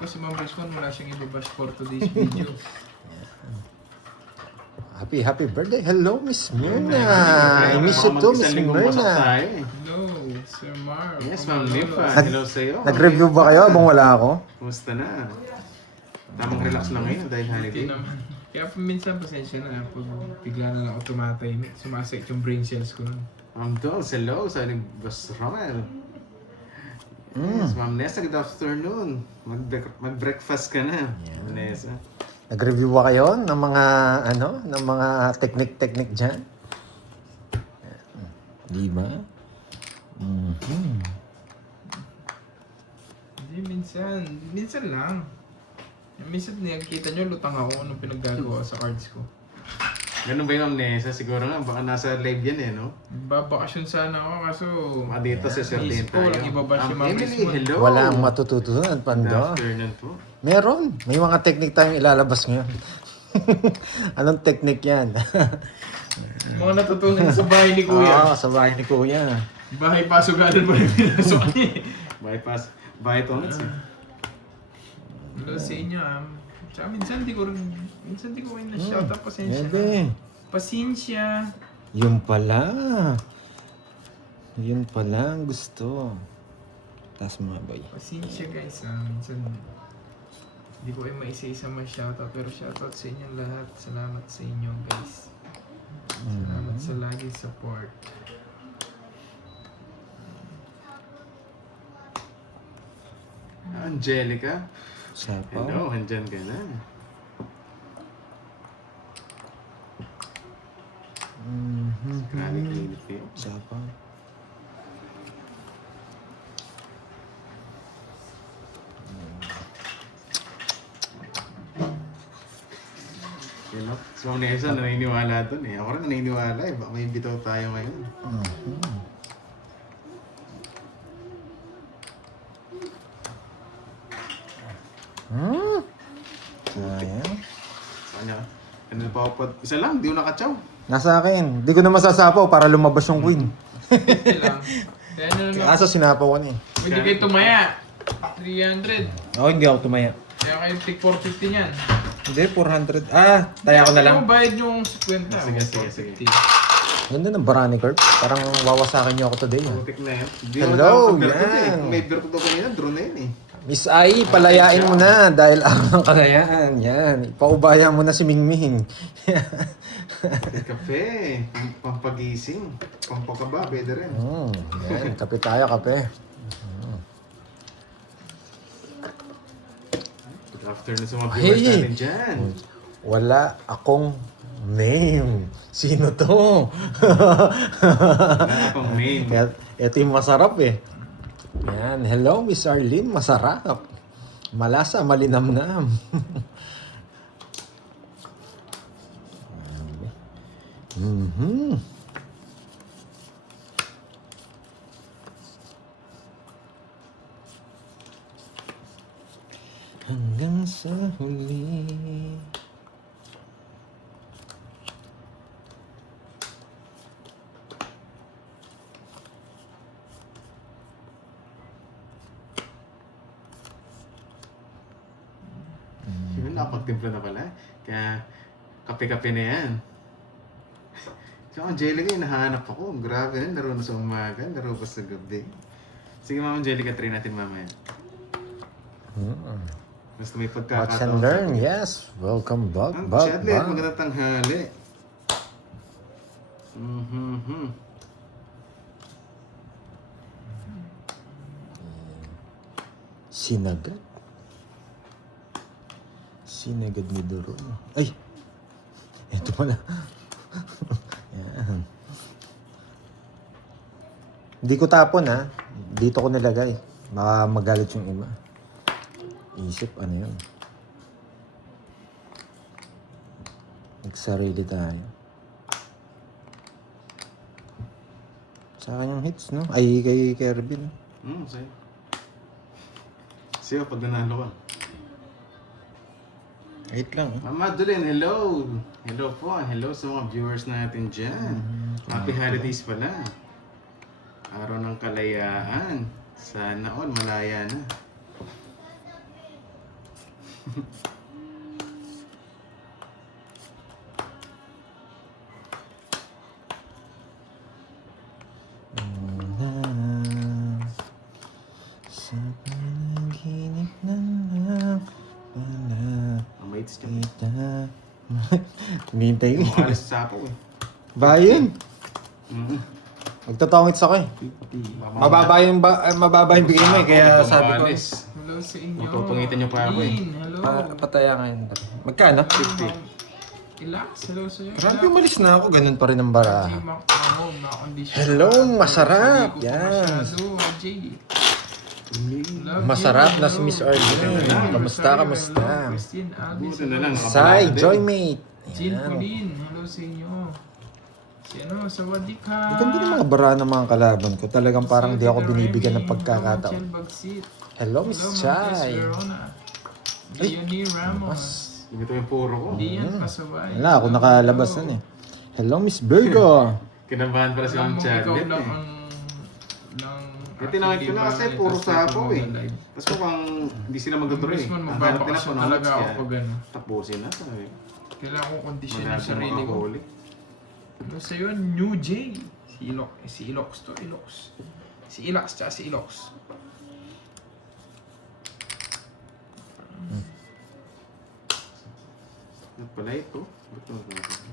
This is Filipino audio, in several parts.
Kasi Ma'am Richmond, wala siyang ibabash for today's video. Happy birthday. Hello, Miss Myrna. Ay, I miss you too, Miss Isang linggong pasok Myrna. tayo eh. Hello, Sir Mar. Yes, From Ma'am Lifa. Malolos. Hello sa'yo. Nag-review ba kayo habang wala ako? Kumusta na? Tamang relax lang ngayon dahil Hindi holiday. naman. Kaya minsan pasensya na pag bigla na lang ako tumatahimik. Sumasakit yung brain cells ko nun. Ma'am Dolls, hello sa aling Boss Romel. Yes, Ma'am Nessa, good afternoon. Mag-breakfast ka na, Ma'am Nessa. Nag-review ba kayo ng mga ng mga technique diyan? Di ba? Hindi, minsan. Minsan lang. Minsan nakikita nyo, lutang ako nung pinaggagawa sa cards ko. Ganun ba yun, Ma'am Nessa? Siguro nga, baka nasa live yan eh, no? Babakasyon sana ako kaso Mga dito sa Certain Isip ko, walang ibabash si Ma'am Emily, Rismond. hello. Wala ang matututunan, Good Pando. afternoon po. Meron. May mga technique tayong ilalabas ngayon. Anong technique yan? Mga natutunan sa bahay ni Kuya. Sa bahay ni Kuya. Bahay pasugalan mo rin pinasok niya. Bypass. Bye, Thomas. Hello sa inyo, Tsaka minsan di ko kayo na-shout out. Pasensya na. Bebe. Pasensya. Yun pala. Yun pala ang gusto. Taas mo nga, boy. Pasensya guys, minsan hindi ko kayo maisa-isa ma-shoutout pero shoutout sa inyong lahat. Salamat sa inyo guys. Salamat sa laging support. Angelica. Sapaw. Hello, andyan ka na. Grabe kainit kayo. Sapaw. You know? So, Ma'am Nessa, naniniwala dun eh. Ako rin naniniwala eh. Baka may bitaw tayo ngayon. Sayang. Ano? Ano pa ako? Isa lang, di ko nakatsaw. Nasa akin. Hindi ko na masasapaw para lumabas yung queen. Ito lang. Kaya na naman. Kaso sinapawan eh. Pwede kayo tumaya. 300. Ako hindi ako tumaya. Kaya kayo take 450 niyan. Hindi, 400. Taya ko na lang. Ano bayad yung 50? Sige. Ganda ng Barani Curve. Parang wawasakin niyo ako today. Putik na yan. Di Hello, ako nagbertot eh. yan. Kung may bertot ako kanina, drone na yun eh. Miss Ai, palayain mo na dahil araw ng kalayaan. Yan. Ipaubaya mo na si Mingming. Kape. Pampagising. Pampakaba, pwede rin. Yan. Kape tayo, kape. Good afternoon sa mga viewers Hey! natin dyan. Wala akong name. Sino to? Wala akong name. Kaya, ito yung masarap eh. Yan. Hello, Miss Arlene. Masarap. Malasa, malinamnam. Hanggang sa huli. Yun, nakapagtimpla na pala. Kaya, kape-kape na yan. So, Angelica, hinahanap ako. Grabe na, laro na sa umaga, laro pa sa gabi. Sige, Ma'am Angelica, try natin mamaya. Basta may Watch and pagkakataon. learn. Yes. Welcome back. Ang Back. Chadley, Back. magandang tanghali. Sinagad. Sinagad ni Doro. Ay! Ito pala. Yan. Hindi ko tapon ha. Dito ko nilagay. Baka magalit yung iba. Isip ano yun. Nagsarili tayo. Sa akin yung hits, no? Ay, kay Kervin. Sa'yo. Sa'yo, pag nanalo ka. Wait lang. Ma'am Madeline, hello! Hello po. Hello sa mga viewers natin dyan. Happy holidays pala. Araw ng kalayaan. Sana all malaya na. Sa panaginip na lang pala Ang mates niya. kita. Hinihintay ko. Yung alas sa sapo eh. Bayan. Mm. Magtatongits ako eh. Mababa yung bigay mo eh. Kaya sabi ko. Hello sa inyo. Magtutungitan niyo pa ako eh. Lin, hello. Pataya ngayon. Magkano? 50. Relax, hello sa inyo. Grabe, umalis na ako. Ganun pa rin ang bara. Na-condition. Hello, masarap. Yan. Masarap na si Miss Arlene. Kamusta? Christine, Albi, Buti na lang. Sai, Joymate. Jill Yan. Colin, hello sa inyo. Si ano, sawadee ka. Maganda ng mga bara ng mga kalaban ko. Talagang parang di ako binibigyan ng pagkakataon. Michelle Bagsit. Hello, Miss Hello, Ma'am Chai. Chris Verona. Leonie Ramos. Ito yung puro ko. Dian Pasaway. Wala, ako nakalabas nun eh. Hello, Miss Virgo. Kinabahan pala si Alam Ma'am mo, ikaw Charlotte lang eh. ang Tinawag ko na kasi puro sapo eh. live. Tapos mukhang hindi sila magtutuloy eh. Congressman, Ang hanap nila magbabakasyon po ng talaga notes ako kaya pag ano. tapusin na. Sabi. Kailangan ko kondisyon yung Madami sarili ko. makahuli. Ano sa'yo, New J. Si Ilox to, Ilox. Si Ilax tsaka si Ilox. Ano pala ito? Ba't ito matapon?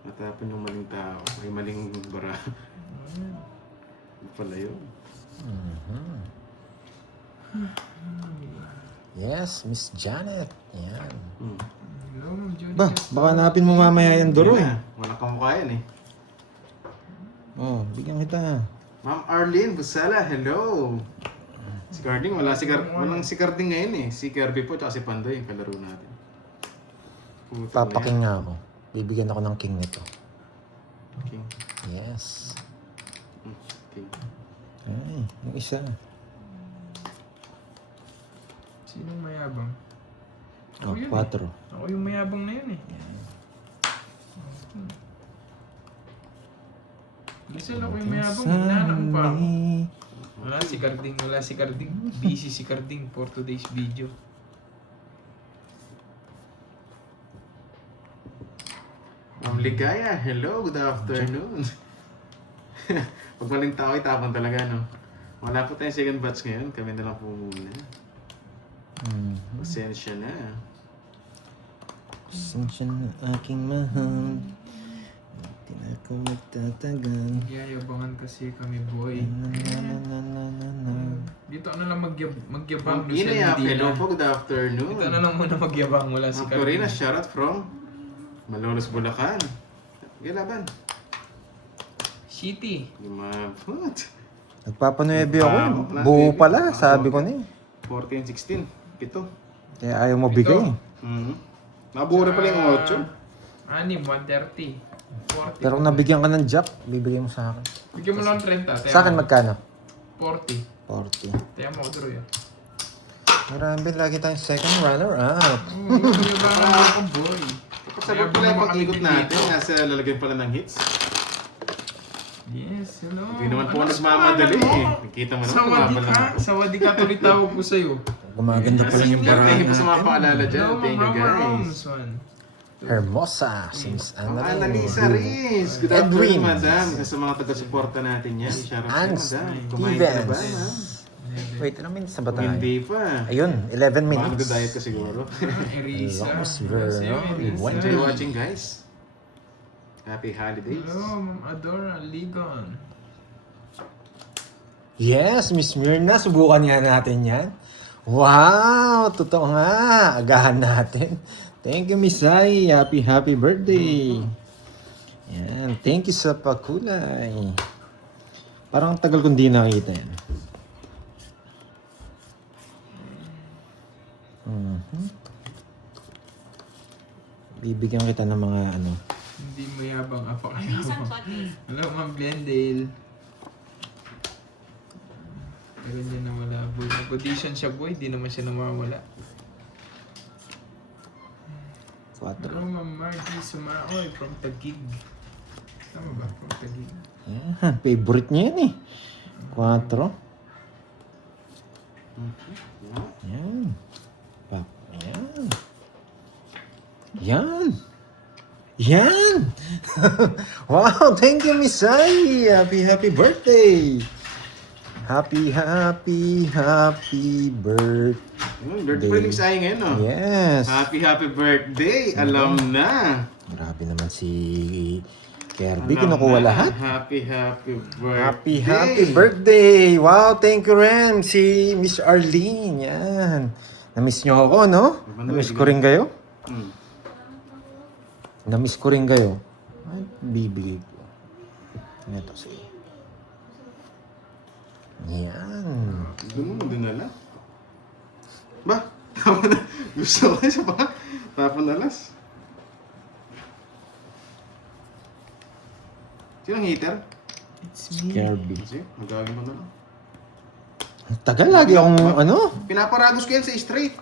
Matapon yung maling tao. May maling bara. Ano pala yun? Yes, Miss Janet. Yan. Hmm. Hello, Ma'am Judy. Ba, baka hanapin mo mamaya yung duro Yun eh. na. Wala kang mukha yan eh. Oh, bigyan kita. Ma'am Arlene Busala, hello! Si Carding, walang si Carding ngayon eh. Si Kirby po, tsaka si Pandoy, yung kalaro natin. Puta na Papaking nga ako. Bibigyan ako ng king nito. yan. King. Yes. King. Ay, yung isa. Sinong mayabang? Oh, yun 4. Ako yung mayabang na yun eh. Listen, ako yung mayabang. Hinahanap mo pa ako. Wala si Carding. Busy si Carding for today's video. Ma'am Ligaya, hello, good afternoon. Pag maling tao, itapon talaga, no? Wala po tayong second batch ngayon, kami na lang po muna. Pasensya na. Pasensya na aking mahal. Hindi na ako magtatagal. Yayabangan kasi kami, boy. Na. Dito ano lang magyabang. Ma'am Lucien Inaya, hello Medina. po, good afternoon. Dito na lang muna magyabang mula si Ma'am Carding. Corina, shoutout from Malolos, Bulacan. Okay, laban. City. Lumabot. Nagpapanuebe ako. Buo pala, sabi ko na eh. 14, 16, 7. Kaya ayaw mo bigay eh. Nabura pala yung 8. 6, 130. 40. Pero kung nabigyan ka ng jack, bibigay mo sa akin. Bigyan mo lang 30. Sa akin magkano? 40. 40. Kaya mo, Drew yun. Marami, lagi tayong second runner-up. Yabangan mo ako, boy. Kapag sabi pala yung pag-ikot natin, nasa lalagyan pala ng hits. Yes, hello. Hindi naman po Ano nagmamadali sa eh. Nakita mo naman, Sawadi kumabal ka. lang ako. Sawadi ka tuloy tawag ko sa'yo. Gumaganda pala yung Thank barang you po sa mga natin. paalala dyan. Hello, Thank you Ma'am guys. Rams, man. Hermosa, Sims Annalisa Riz. Good Edwin. afternoon, madam. Sa mga taga-suporta natin yan. Shout out Ans sa'yo, madam. Kumain ka na ba, Stevens. ma'am? Wait, ilang minutes na ba tayo? Hindi pa. Ayun, 11 Baka minutes. nagda-diet ka siguro. Erisa. Hello, Miss Hello sa'yo, Verona. Erisa. Enjoy watching, guys. Happy holidays. Hello, Ma'am Adora Ligon. Yes, Miss Myrna, subukan nga natin yan. Wow, totoo nga. Agahan natin. Thank you, Miss Ai. Happy birthday. Yan, thank you sa pakulay. Parang tagal kong di nakita yan. Bibigyan kita ng mga ano. Hindi mo yabang, apakayabang. Hello, Ma'am Glendale. Pero hindi na wala, boy. Nag-audition siya, boy. Di naman siya nawawala. 4. Hello, Ma'am Margie Sumaoy from Taguig. Tama ba? From Taguig. Yan, favorite niya yan eh. 4. Yan. Yan! Wow, thank you, Miss Ai! Happy birthday! Happy birthday! Birthday pa rin ni Sai ngayon, no? Yes! Happy birthday! Alam na! Grabe naman si Kirby, Alam kinukuha na. lahat. Happy birthday! Happy birthday! Wow, thank you rin si Miss Arlene. Yan. Na-miss nyo ako, no? Na-miss ko rin kayo? Hmm. Na-miss ko rin kayo. Ay, bibigay ko. Ito sige. Yan. Doon mo dinala? Ba? Tapon na. Gusto ko isa pa. Tapon na las. Sinong heater? It's me. Kirby. Kasi, magagawin ko na lang. Tagal lagi akong ano? Pinaparagos ko yan sa straight.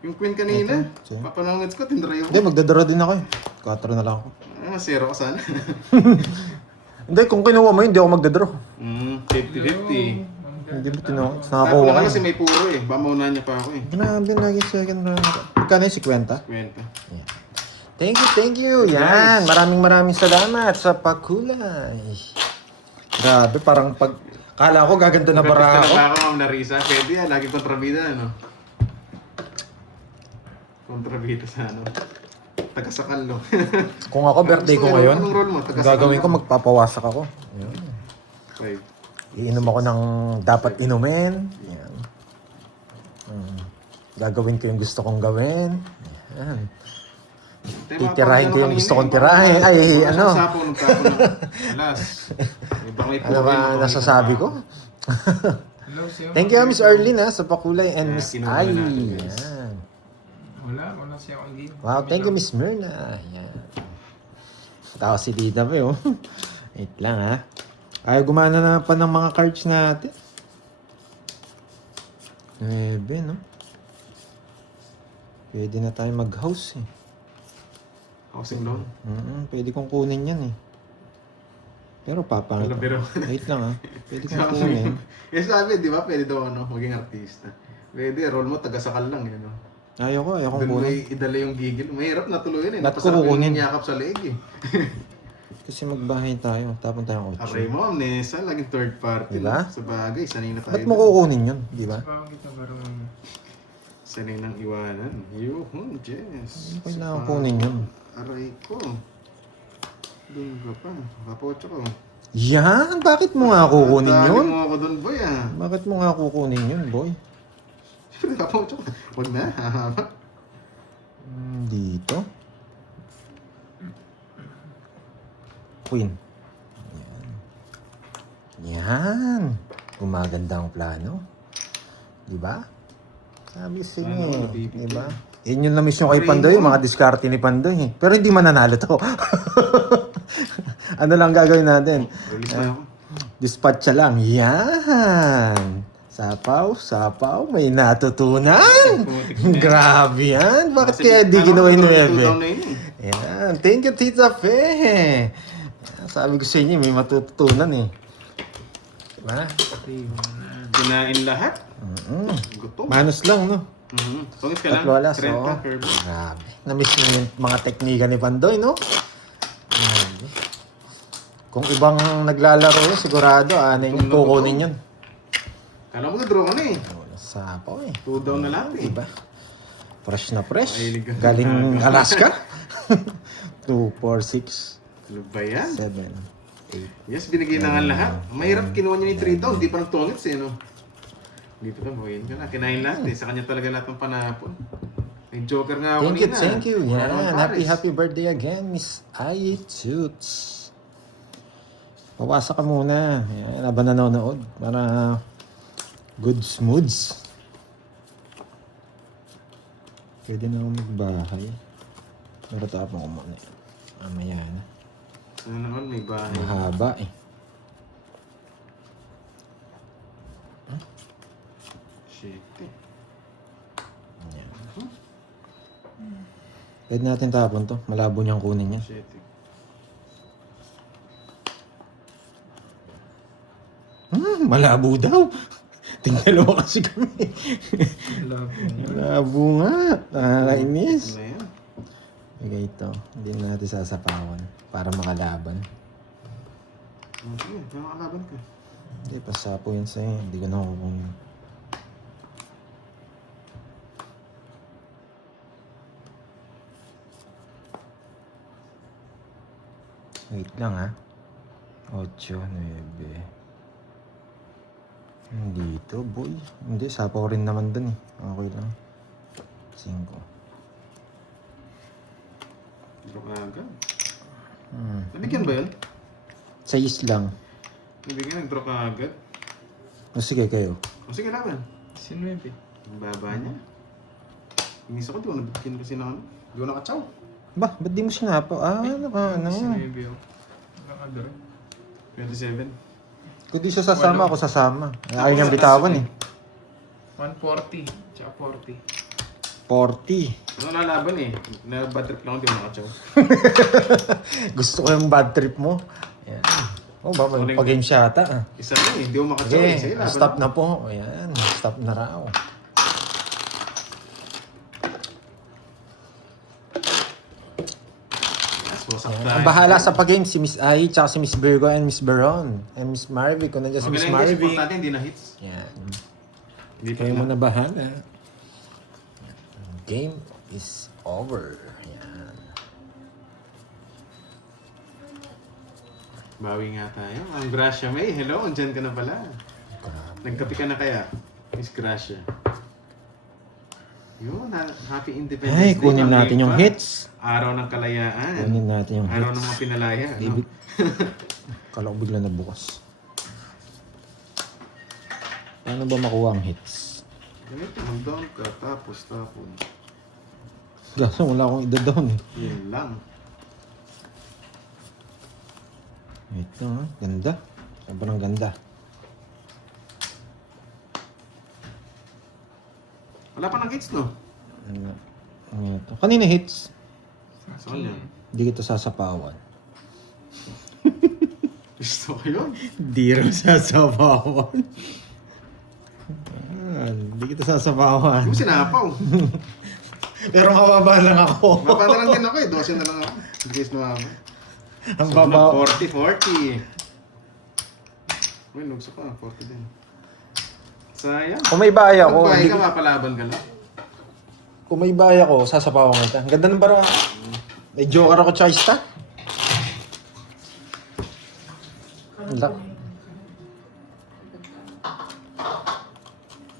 Yung queen kanina. Okay. Papanangits ko, tinry ko. Hindi, magdadara din ako eh. 4 na lang ako. Zero ka sana. Hindi, kung kinuha mo yun, hindi ako magdadraw. 50-50. Hindi mo tinuha. Tapos Nakakuha lang ka kasi eh. may puro eh. Bamaunan niya pa ako eh. Grabe, lagi second round ako. Magkano yung 50? Kwenta. Thank you. Yan. Maraming salamat sa pakulay. Grabe, parang pag... Kala ko gaganda na bara ako. Kontrabida na ba ako, Ma'am Narisa? Pwede yan. Lagi kontrabida, ano? Kontrabida sa ano? Tagasakal, no? Kung ako, birthday ko ngayon, Anong role mo? ang gagawin ko, magpapawasak ako. Yan. Right. Iinom ako ng dapat inumin. Yan. Gagawin ko yung gusto kong gawin. Yan. Titirahin ko yung gusto kong tirahin. Ay, ano? Sapo, nagtapo na. Alas. May Ano ba nasasabi ko? Hello, siya. Thank you, Miss Arlene, sa pakulay and Miss kinuha Ai. na natin, guys. Yan. Wala siya akong game. Wow, thank you, Miss Myrna. Yan. Tao si Dita pa oh. Wait lang ha. Ay, gumana na pa ng mga cards natin. 9, no? Pwede na tayo mag-house eh. Housing loan. Pwede kong kunin yan eh. Pero papangit. Alam, pero- Wait lang ha. Pwede kong kunin. Eh sabi, di ba, pwede daw ano, maging artista. Pwede, role mo, tagasakal lang, yun. Ayoko Doon kunin. may idala yung gigil. Mahirap na tuluyan eh. Ba't ko Napasarap kukunin? yung yakap sa leeg eh. Kasi magbahay tayo. Tapon tayong 8. Aray mo, Nessa, laging third party. Diba? No? Sa bagay, sanay na tayo. Ba't mo kukunin yun? Di ba? Parang kita parang Sanay nang iwanan. Yuhun, Jess. Kailangan kunin yun. Aray ko. Doon ka pa. Kapotso ko. Yan! Bakit mo nga kukunin Dali yun? mo ako doon, boy ah. Bakit mo nga kukunin yun, boy? Kapotso ko. Huwag na, hahaba. Dito. Queen. Yan. Yan. Gumaganda ang plano. Di ba? Sabi sa inyo, Ano, eh. nabibigyan. Di ba? Yun yung na-miss nyo kay Pandoy, yung mga diskarte ni Pandoy. Eh. Pero hindi mananalo to. Ano lang gagawin natin? Release na ako. Dispatcha lang. Yan. Sapaw. May natutunan. Grabe yan. Bakit Kasi kaya di ano, ginawa yung 9? 2 down na yun eh. Yan. Thank you, Tita Fe. Sabi ko sa inyo, may matututunan eh. Diba? Kinain lahat. Gutom. Manus lang, no? Sungit ka lang. Tatlo alas, 30, oo. curve. Grabe. Na-miss nyo yung mga teknika ni Pandoy, no? Grabe. Kung ibang naglalaro yun, sigurado, anay yung kukunin yun. Kala mo na-draw ka na eh. Wala sapaw eh. 2 down na lahat eh. Diba? Fresh na fresh. Mahilig ka. Galing Alaska. 2, 4, 6, Ano ba yan? 7, 8. Yes, binigay na nga lahat. Mahirap kinuha niya ni 3 down. Di pa ng tongits eh, no? Hindi pa buhayin ka na. Kinain lahat eh. Sa kanya talaga lahat ng panapon. May joker nga ako Thank you. Wala namang Yan. pares. Happy birthday again, Miss Ai Toots. Pawasa ka muna. Yan, habang nanonood. Para good moods. Pwede na ako magbahay. Pero tapong ko muna. Mamaya na. Ano naman, may bahay. Mahaba eh. Shit eh. Yan. Pwede natin tapon to. Malabo niyang kunin yan. Shit eh. Malabo daw. Tingdalawa kasi kami. love. Malabo nga. Nakakainis. Ano yan? Bigay ito. Hindi na natin sasapawan. Para makalaban. Sige, nakakalaban ka. Hindi, pasapo yun sa'yo. Hindi ko nakukunin. Wait lang ha. 8, 9. Hindi ito, boy. Hindi, sapaw rin naman dun eh. Okay lang. 5. Drop na agad. Hmm. Nabigyan ba yun? 6 lang. Nabigyan, nag-drop na agad. O sige kayo. O sige, laban. Si 9. Ang baba niya. Inis ako, di ko nabigyan kasi na ano. Di ko nakatsaw. Ba, ba't di mo sinapaw? Ano ka, ano? Si 9 oh. Nakakadara. 27. Kung di siya sasama, ako sasama. Ayaw niyang bitawan eh. 140. Tsaka 40. 40. Ano lalaban eh. Na-bad trip lang ako, di ko nakatsaw. Gusto ko yung bad trip mo. Ayan. Oh, ba, pag-game siya ata. Ah. Isa lang eh, di ko makatsaw eh. Sige, Okay, laban stop ako. na po. Ayan, stop na raw. Yes, wasak Ayan. tayo. Ang bahala sa pag-game si Miss Ai, tsaka si Miss Virgo and Miss Veron. And Miss Marvic, kung nandiyan si Miss Magaling din, support Marvic. natin, hindi na hits. Yan. Hindi pa Kayo na. muna bahala. Game is over. Yan. Bawi nga tayo. Ang Gracia May, hello, andyan ka na pala. Nagkape ka na kaya? Miss Gracia. Yun, happy Independence Ay, Day. kunin Ma'am natin yung Milpa. hits. Araw ng kalayaan. Kunin natin yung Araw hits. ng mga pinalaya. Ano? David. Kala ko bigla na bukas. Paano ba makuha ang hits? Ganito, mag-down ka, tapos tapon. Gaso, wala akong ida-down eh. Yun lang. Ito ha, ganda. Sobrang ganda. Wala pa ng hits, no? Ano ito? Kanina hits. Saan yan? Hindi kita sasapawan. Gusto ko yun. Hindi rin sasapawan. Hindi kita sasapawan. Hindi mo sinapaw. Pero mababa lang ako. Mapa na lang din ako eh. 12 na lang ako. In case lumaba. Ang So, baba. 40. Uy, nugso pa. 40 din. Sayang. Kung may baya ako, Kung bahay hindi ka, ko- mapalaban ka lang. kung may baya ko, sasapawan kita. Ang ganda ng bara. May joker ako tsaka ista.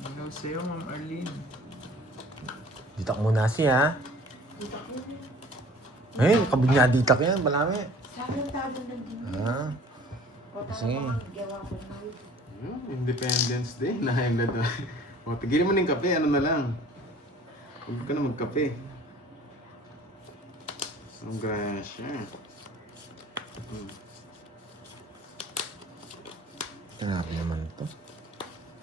Hello sa'yo, Ma'am Arlene. Dita ko muna siya. Eh, kabinyaditak yan. Malami. Ah. Sige. Independence Day. Nahimlad na. O, tigilin mo na yung kape. Ano na lang. Huwag ka na magkape. Ang grasya. Grabe naman to.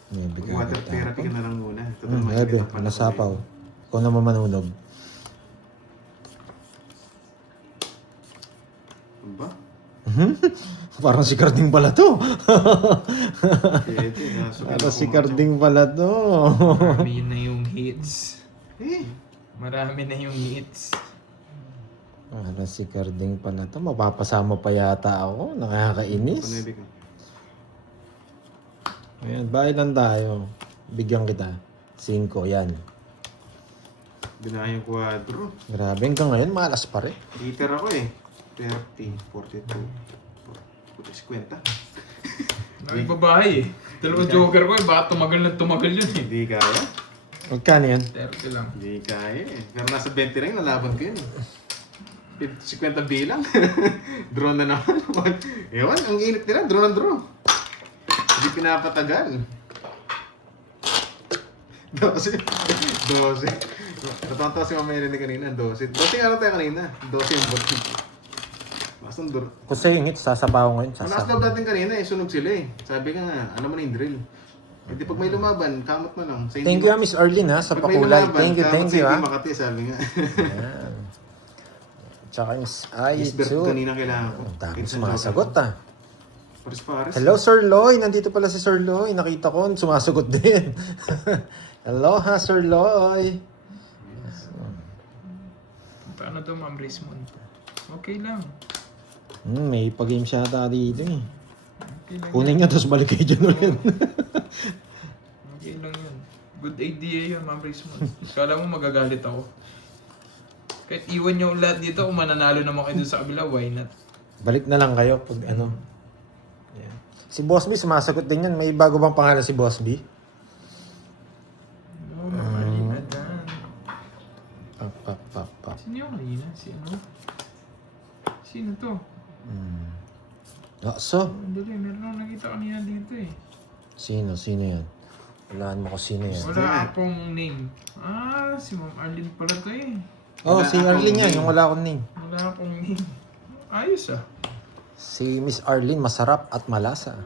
May bigay Water therapy ka na lang muna. Total, mainit Ebe, ang panahon nasapaw. ngayon. Ikaw naman manunog. Ano ba? Parang si Carding pala to. Pwede. Nasukin Parang ako si mga Carding pala to. Marami na yung hits. Eh, Marami na yung hits. Parang si Carding pala to. Mapapasama pa yata ako. Nakakainis. panebe ka. Ayan, bahay lang tayo. Bigyan kita. 5, yan. Binayang kwadro. Grabe, hanggang ngayon, malas pa rin. Liter ako eh. 30, 42, 50. May babae eh. Dalawang joker ko eh. Baka tumagal na tumagal yun eh. Hindi kaya. Magkano yan? 30 lang. Hindi kaya eh. Pero nasa 20 rin, nalaban ko yun eh. 50 bilang. Draw na naman. Ewan, ang init nila. Draw na draw. Hindi pinapatagal. 12. Natatawa si Mama Elena kanina. 12. 12 nga lang tayo kanina. 12 yung bot. Basta dur. Kung sa'yo yung hits, sasabaw ngayon. Ang last love natin kanina eh, sunog sila eh. Sabi ka nga, ano mo na yung drill. E di pag may lumaban, kamot mo lang. Sa Thank you, Miss Arlene, ha, sa Pag may pakulay. lumaban, Thank you, kamot sa ha. hindi Makati, sabi nga. Ayan. Tsaka Miss Ai, Miss Bert too. kanina kailangan ko. Ang dami Pinsan sumasagot, joker. ah. Pares-pares. Hello, Sir Loy. Nandito pala si Sir Loy. Nakita ko, sumasagot din. Hello, ha, Sir Loy. Paano daw, Ma'am Rismond? Okay lang. May pag-game siya ata dito eh. Okay lang Kunin nyo, tapos balik kayo dyan ulit. Okay lang yun. Good idea yun, Ma'am Rismond. Kala mo magagalit ako. Kahit iwan nyo lahat dito, kung mananalo naman kayo dun sa kabila, why not? Balik na lang kayo pag ano. Ayan. Si Boss B, sumasagot din yan. May bago bang pangalan si Boss B? No, Ma'am Adan. Pak. Sino yung kanina? Sino to? So, Dali, meron akong nakita kanina dito eh. sino yan? Walaan mo ko sino yan. Wala akong name. Si Ma'am Arlene pala to eh. Oh, Wala si akong Arlene yan, name. yung wala akong name. Wala akong name. Ayos ah. Si Miss Arlene, masarap at malasa.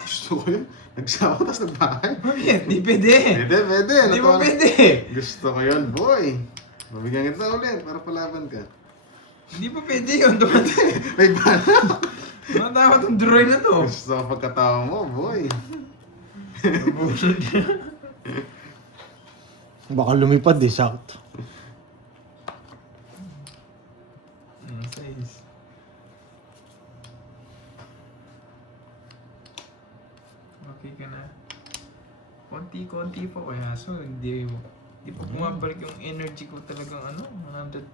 Gusto ko yun. Nagsawa tapos nagbahay. Bakit? Di pwede. Pwede. Di mo pwede. Gusto ko yun, boy. Mabigyan kita ulit para palaban ka. Hindi pa pwede yun. Dumating. May bala. Matawa tong drawing na to. Gusto ko pagkatawa mo, boy. Baka lumipad eh, sakto. Size. Okay ka na. Konti-konti pa kaya so hindi pa bumabalik yung energy ko talagang 100%.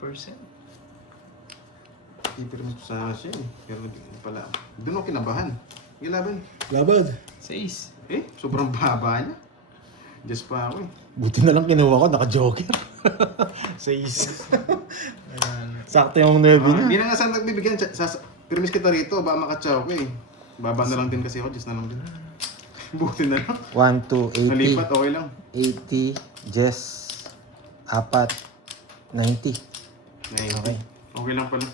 Ipirmis ko sana siya eh. Pero hindi ko pala. Doon ako kinabahan. Ilaban. Labad. 6. Sobrang baba niya. Just pa ako eh. Buti na lang kinuha ko, naka-joker. 6. Sakto yung nerve niya. Hindi na nga sana nagbibigyan. Pirmis kita rito. Baka makatsaw ko eh. Baba na lang din kasi ako. Just na lang din. Buti na lang. 1, 2, 80. Nalipat, okay lang. 80, Jess, 4, 90. Okay. Okay lang pala.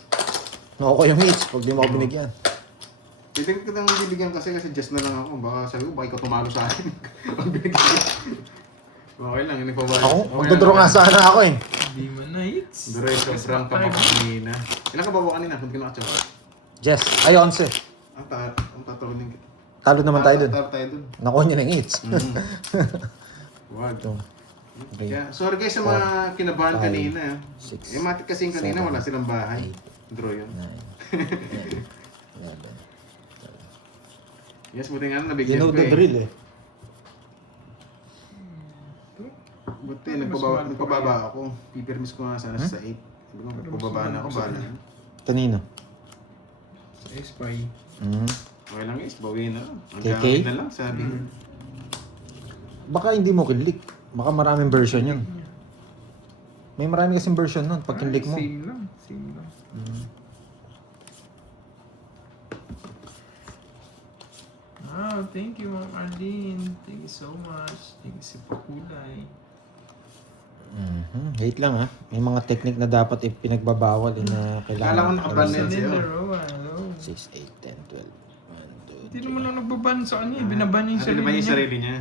Naku ko yung hits pag di mo ako binigyan. Pwede ko kitang bibigyan kasi just na lang ako. Baka sabi ko, baka ikaw tumalo sa akin. Pag binigyan. Okay lang, hindi pa ba? Ako, magdodraw nga sana ako eh. Hindi mo na hits. Dure, sobrang kaba ko kanina. Ilan ka ba kanina? Kung di ka nakatsaw. Jess, ay 11. Ang tatalunin kita. Talo naman tayo dun. Talo tayo dun. Nakuha niya ng hits. Wag. Ito. Okay. Kaya, sorry guys sa mga kinabahan 5, kanina. 6, Matik kasi yung kanina, 7, wala silang bahay. Draw yun. 9, 10, 11. Yes, buti nga You nabigyan know ko the eh. drill eh. Buti, nagpababa ako. Pipirmis ko nga sana sa 8. Sabi ko, pababa na ako, bahala na. Kanino? Sa Espy. Okay lang guys, bawi na. Ang KK? gamit na lang, sabi ko. Baka hindi mo kinlik. Baka maraming version yun. May marami kasing version nun pag kinlik mo. Same lang. Wow, thank you Ma'am Arlene. Thank you so much. Thank you sa pakulay. Wait lang ha. May mga technique na dapat ipinagbabawal na Kala ko kailangan. nakaban na yun sa'yo. Linda Roa, hello. 6, 8, 10, 12, 1, 2, Hindi naman lang nagbaban sa kanya. Binaban niya yung Ano ba sarili yung niya. sarili niya?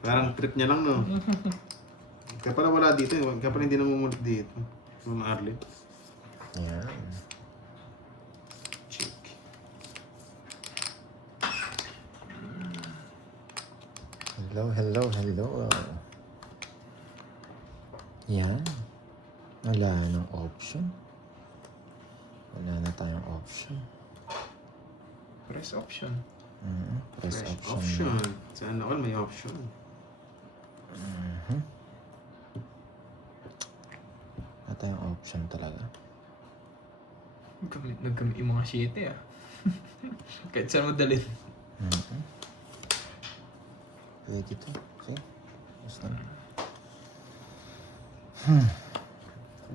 Parang trip niya lang, no? Kaya pala wala dito, kaya pala hindi namumulit dito. Mama Arlene. Ayan. Check. Hello. Yan. Wala nang option. Wala na tayong option. Press option. Press Fresh option. Sana all may option. Wala tayong option talaga. Nagkamit yung mga 7 ah. Kahit saan mo dalhin. Pwede to. See? Basta na.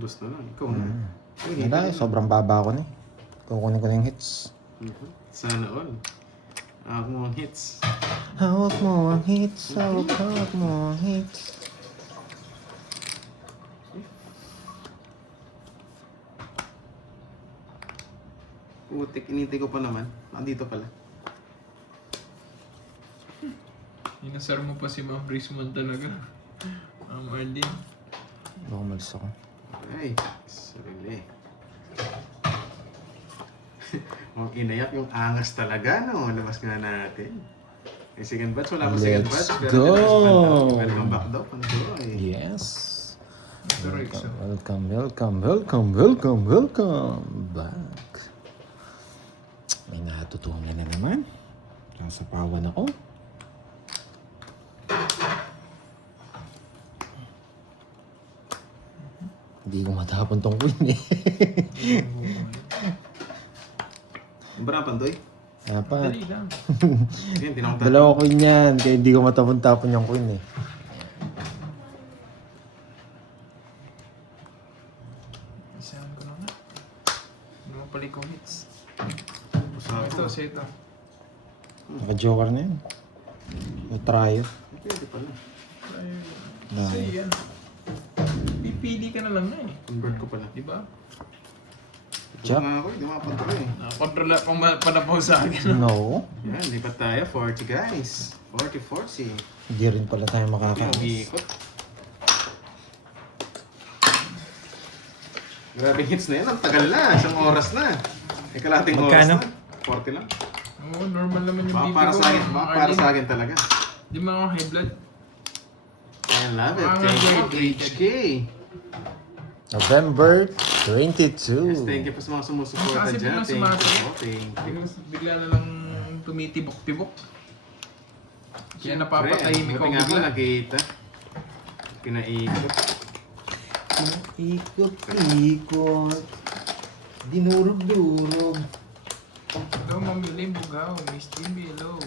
Basta lang, ikaw na. Wala, sobrang baba ko na eh. Kukunin ko na yung hits. Sana all. Ako mo ang hits. Hawak mo ang hits. Hawak mo ang hits. Putik, inintay ko pa naman. Nandito pala. Inasar mo pa si Ma'am Rismond talaga. Ma'am Arlene. Baka umalis ako. Ay, sarili. Mukhang inayak yung angas talaga, no? Labas nga natin. May second batch, wala pa second batch. Let's Pero go! welcome back daw, Pandoy. Yes. Tuloy ko. Welcome back. May natutunan na naman. Nasapawan ako. Hindi ko matapon tong queen eh. Ang bara, Pandoy? Dapat. Dali lang. Sige, hindi na ako Dalawa queen yan, kaya hindi ko matapon-tapon yung queen eh. Isahan ko na nga. Hindi mo pala kong hits. Usahan Ito, ko. sa ito. Naka-joker na yan. O tryo. Pwede pala. Kasi yan. Pipili ka na lang na eh. Convert ko pala. Di ba? Chop. Nga ako, hindi makapantuloy. Nakakontrola pang panapaw sa akin. No. Yan, lipat tayo. 40 guys. 40. Hindi rin pala tayo Yung makakaalis. ikot. Grabe hits na yan. Ang tagal na. Isang oras na. May kalating oras Magkano? na. 40 lang. Oo, normal naman yung Baka BP para ko. sa akin. Baka para sa akin talaga. Di ba ako high blood? I love it. Mga Thank you, hydrated. HK. November Yes, 22. thank you po sa mga sumusuporta Kasi dyan. biglang Thank you sumasakit. po. Thank you. Bigla na lang tumitibok-tibok. Kaya napapatahimik ako Buti nga po bigla. nakita. Pinaikot. Ikot-ikot. Dinurog-durog. Hello, Mamilim Bugaw, Miss Timby, hello.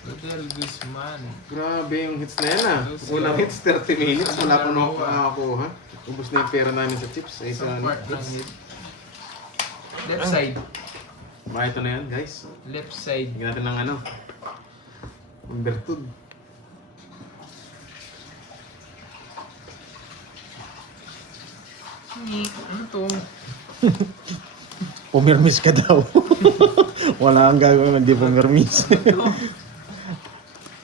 Rodel Guzman. Grabe yung hits na yan ah. Unang hits, 30 minutes. Wala pa na ako makakakuha. Ubus na yung pera namin sa chips. Ay, Sa sa part ng hit. Left side. Baka ito na yan, guys. Left side. Higyan natin ng ano. Umbertud. Ano to? Pumirmis ka daw. Wala kang gagawin hindi pumirmis.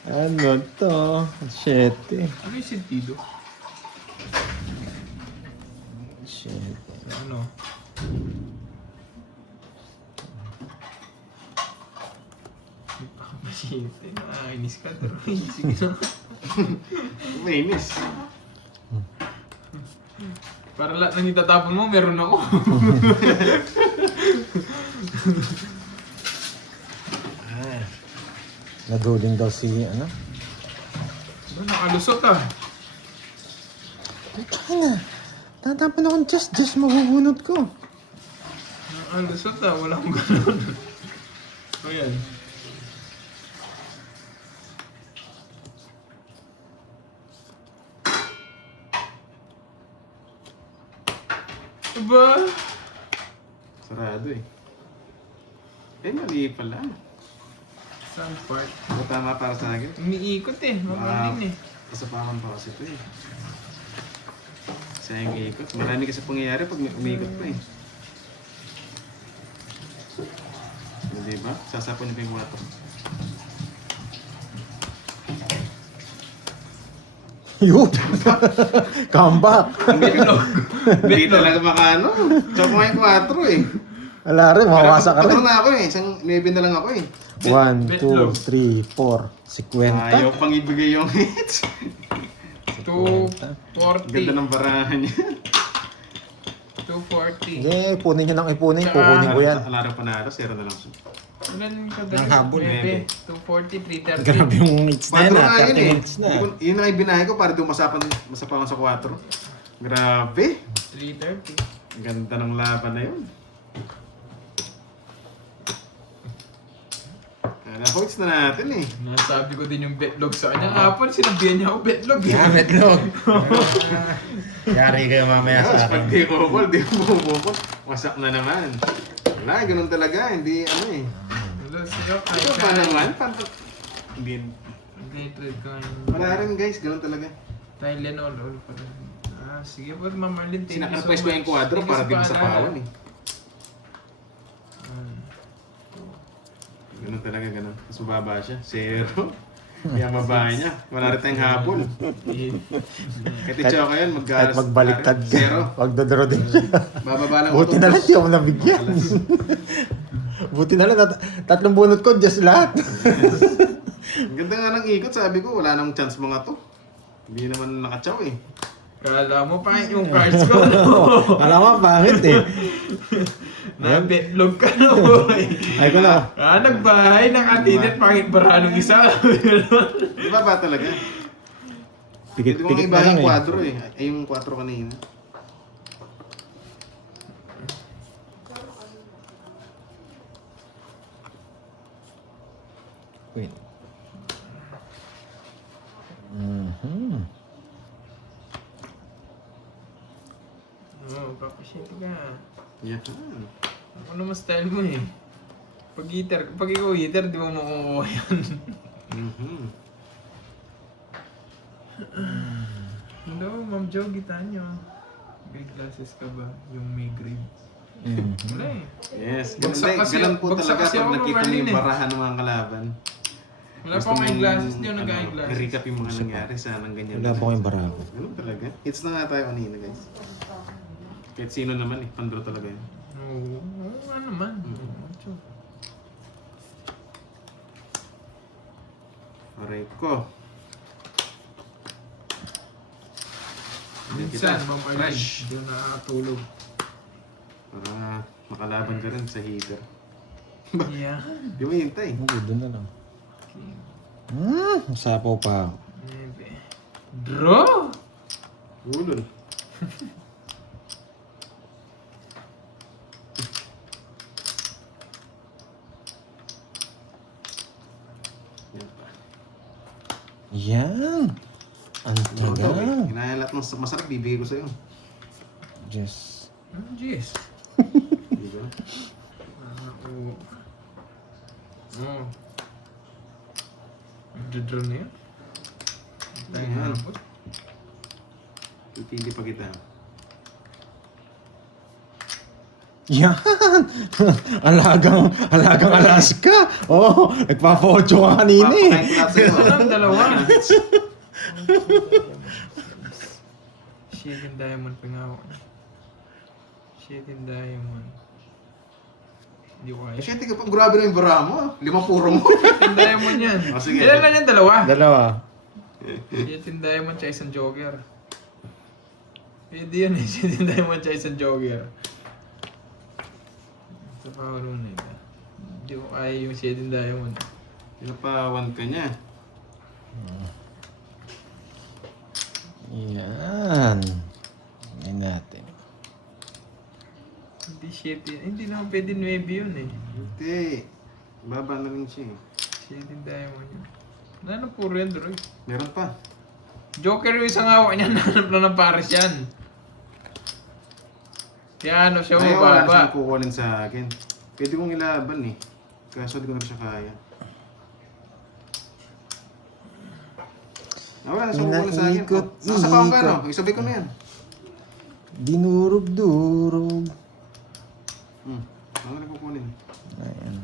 Ano to? Shit eh. Ano yung sentido? Shit. Ano? Shit, nakakainis ka. Sige na. Mainis. Para lahat ng itatapon mo, meron ako. Naduling daw si ano? Ba, nakalusot ah. Kaya tatapon akong just mabubunot ko. Nakalusot ah, wala akong ganun. So yan. Aba? Sarado eh. Eh, mali pala. Saan part? Ako tama para sa akin. Umiikot eh, mamaling eh. Kasapaman pa kasi ito eh. Sayang ikot. Marami kasi pangyayari pag umiikot pa eh. O, diba? Sasapon niyo pa yung water. Yup! Come back! Hindi talaga makaano. Tsaka mo yung 4 eh. Wala rin, mawasa ka rin. Patro na ako eh. Isang 11 na lang ako eh. 1, Betlog. 2, 3, 4, 50. Ayaw pang ibigay yung hits. 240. Ganda ng barahan niya. 240. Hindi, ipunin nyo ng ipunin. Kukunin ko yan. Alaro panalo, 0 na lang siya. Ilan ka Ang habol, 9, 240, 330. Grabe yung hits na yan, Patro ah. nga 30 yun eh. minutes na. Yun ang ibinahe ko para doon masapawan sa 4. Grabe. 330. Ganda ng laban na yun. Na-hoits na natin eh. Nasabi ko din yung betlog sa kanya. Kapon, sinabihan niya ako betlog eh. Yeah, betlog. Yari kayo mamaya Yes, sa pag akin. di ko ball, di ko bumukot. Wasak na naman. Wala, ganun talaga. Hindi ano eh. Wala siya. Ito pa naman. Hindi. Trade ko. Wala rin guys, ganun talaga. Thailand all pala. Ah, sige po, Ma'am Marlene. Thank you so Sinakarapwes ko yung much. kwadro Thank you para sa di paalala. masapawan eh. Ah. Ganun talaga, ganun. Mas mababa siya. 0. Kaya mababa niya. Wala rin tayong habol. Kahit itsaka yun, Kahit magbaliktad ka. 0. Wag dodoro din siya. Bababa lang Buti na lang di ako nabigyan. Buti na lang, tatlong bunot ko, just lahat. Ang ganda nga ng ikot, sabi ko, wala nang chance mga to. Hindi naman nakachaw eh. Kala mo pa yung cards ko, no? Alam mo, pangit eh. Nabitlog ka na, boy. Ay ko na. Nagbahay, nakatitit, pangit bara nung isa. Di ba ba talaga? Pwede mo Pikit-pikit iba na lang yung eh. kwadro eh. Ay, yung 4 kanina. Wait. Mhm. Oo, papasyente ka. Yan. Ako naman style mo eh. Pag ikaw heater, di mo makukuha yan. Mhm. Hello, Ma'am Jo, kita nyo. May glasses ka ba? Yung may grade. Mhm. Wala eh. Yes, Bagsak kasi- ganun po bagsak talaga kasi pag ako nakita mo Marlene yung eh. barahan ng mga kalaban. Wala Gusto pa akong mong, eyeglasses, di ako nag-eyeglasses. I-recap yung mga nangyari sa nang ganyan. Wala po kayong barako. Ganun talaga. Hits na nga tayo kanina guys. Kahit sino naman eh, pandro talaga yun. Oo, nga naman. Jo. Aray ko. Minsan, Ma'am Arlene, Fresh. doon nakakatulog. Para makalaban ka rin sa heater. Yeah. Di mo hintay. Hindi, doon na lang. Okay. Sapaw pa ako. Maybe. Draw! Ulol. Yan pa. Yan. Ang Ano daw eh. tagal. Inayalat mo masarap, bibigay ko sa'yo. Just. Oh, jeez. Di ba? Oo. Oo. Magdodraw na yan. Tayo Yan. na po. Pipili pa kita. Yan! alagang Alaska! Oh, nagpa-photo ka kanina eh. Papakain ko lahat sa'yo. Walang dalawa. Shit and diamond pa nga ako. Shit and diamond. Hindi ko kaya. Eh, syempre ka pa, grabe na yung bara mo. 5 puro mo. Shit and diamond yan. Oh, sige. Ilan lang yan? Dalawa? Dalawa. Shit and diamond tsaka isang jogger. Pwede yun eh. Shit and diamond tsaka isang jogger. Ito pa ako rin eh. Hindi ko kaya yung shit and diamond. Pinapawan ka niya. Yan. Yan natin. Hindi shit yun. Hindi naman pwede 9 yun eh. Hindi. Baba na rin siya eh. Shit and diamond yun. Wala na puro yan, Droy. Meron pa. Joker yung isang hawak niya, nanap na ng pares yan. Kaya ano siya Ay, wala na mababa. siyang kukunin sa akin. Pwede kong ilaban eh. Kaso di ko na siya kaya. Wala na siyang kukunin sa akin. Inaikot, Nasa pang ka ikot. no? Isabay ko na yan. Dinurog-durog. Ano na kukunin? Ayan.